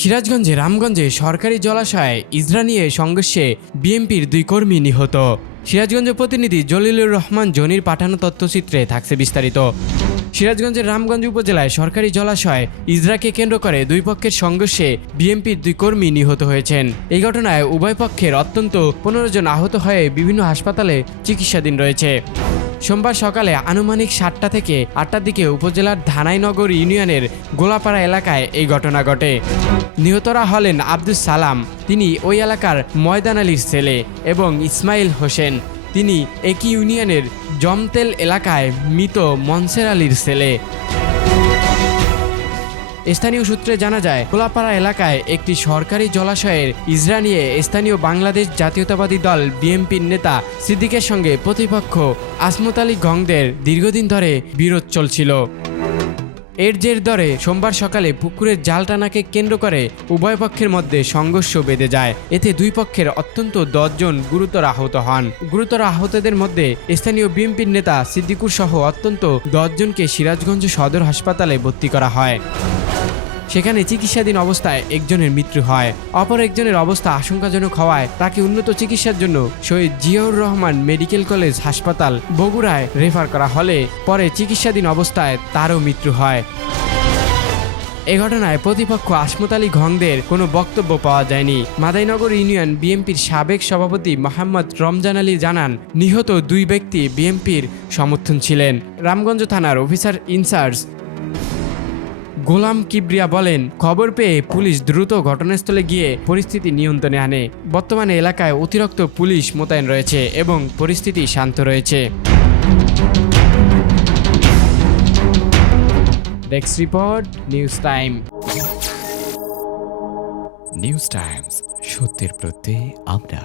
সিরাজগঞ্জে রামগঞ্জে সরকারি জলাশয়ে ইজরা নিয়ে সংঘর্ষে বিএনপির 2 কর্মী নিহত। সিরাজগঞ্জ প্রতিনিধি জলিলুর রহমান জনির পাঠানো তথ্যচিত্রে থাকছে বিস্তারিত। সিরাজগঞ্জের রামগঞ্জ উপজেলায় সরকারি জলাশয় ইজরাকে কেন্দ্র করে 2 পক্ষের সংঘর্ষে বিএনপির 2 কর্মী নিহত হয়েছেন। এই ঘটনায় উভয় পক্ষের অন্তত 15 জন আহত হয়ে বিভিন্ন হাসপাতালে চিকিৎসাধীন রয়েছে। সোমবার সকালে আনুমানিক 7টা থেকে 8টার দিকে উপজেলার ধানাইনগর ইউনিয়নের গোলাপাড়া এলাকায় এই ঘটনা ঘটে। নিহতরা হলেন আব্দুস সালাম, তিনি ওই এলাকার ময়দান আলীর ছেলে, এবং ইসমাইল হোসেন, তিনি একই ইউনিয়নের জমতেল এলাকায় মৃত মনসের আলীর ছেলে। স্থানীয় সূত্রে জানা যায়, গোলাপাড়া এলাকায় একটি সরকারি জলাশয়ের ইজরা নিয়ে স্থানীয় বাংলাদেশ জাতীয়তাবাদী দল বিএনপির নেতা সিদ্দিকের সঙ্গে প্রতিপক্ষ আসমত আলী গংদের দীর্ঘদিন ধরে বিরোধ চলছিল। এর জের ধরে সোমবার সকালে পুকুরের জাল টানাকে কেন্দ্র করে উভয় পক্ষের মধ্যে সংঘর্ষ বেঁধে যায়। এতে 2 পক্ষের অন্তত 10 জন গুরুতর আহত হন। গুরুতর আহতদের মধ্যে স্থানীয় বিএনপির নেতা সিদ্দিকুর সহ অন্তত 10 জনকে সিরাজগঞ্জ সদর হাসপাতালে ভর্তি করা হয়। সেখানে চিকিৎসাধীন অবস্থায় একজনের মৃত্যু হয়। অপর একজনের অবস্থা আশঙ্কাজনক হওয়ায় তাকে উন্নত চিকিৎসার জন্য শহীদ জিয়াউর রহমান মেডিকেল কলেজ হাসপাতাল বগুড়ায় রেফার করা হলে পরে চিকিৎসাধীন অবস্থায় তারও মৃত্যু হয়। এ ঘটনায় প্রতিপক্ষ আসমত আলী গংদের কোনো বক্তব্য পাওয়া যায়নি। মাদাইনগর ইউনিয়ন বিএনপির সাবেক সভাপতি মোহাম্মদ রমজান আলী জানান, নিহত 2 ব্যক্তি বিএনপির সমর্থন ছিলেন। রামগঞ্জ থানার অফিসার ইনচার্জ গোলাম কিবরিয়া বলেন, খবর পেয়ে পুলিশ দ্রুত ঘটনাস্থলে গিয়ে পরিস্থিতি নিয়ন্ত্রণে আনে। বর্তমানে এলাকায় অতিরিক্ত পুলিশ মোতায়েন রয়েছে এবং পরিস্থিতি শান্ত রয়েছে। Desk report, news time. News Times, সত্যের প্রত্যয়ে আমরা।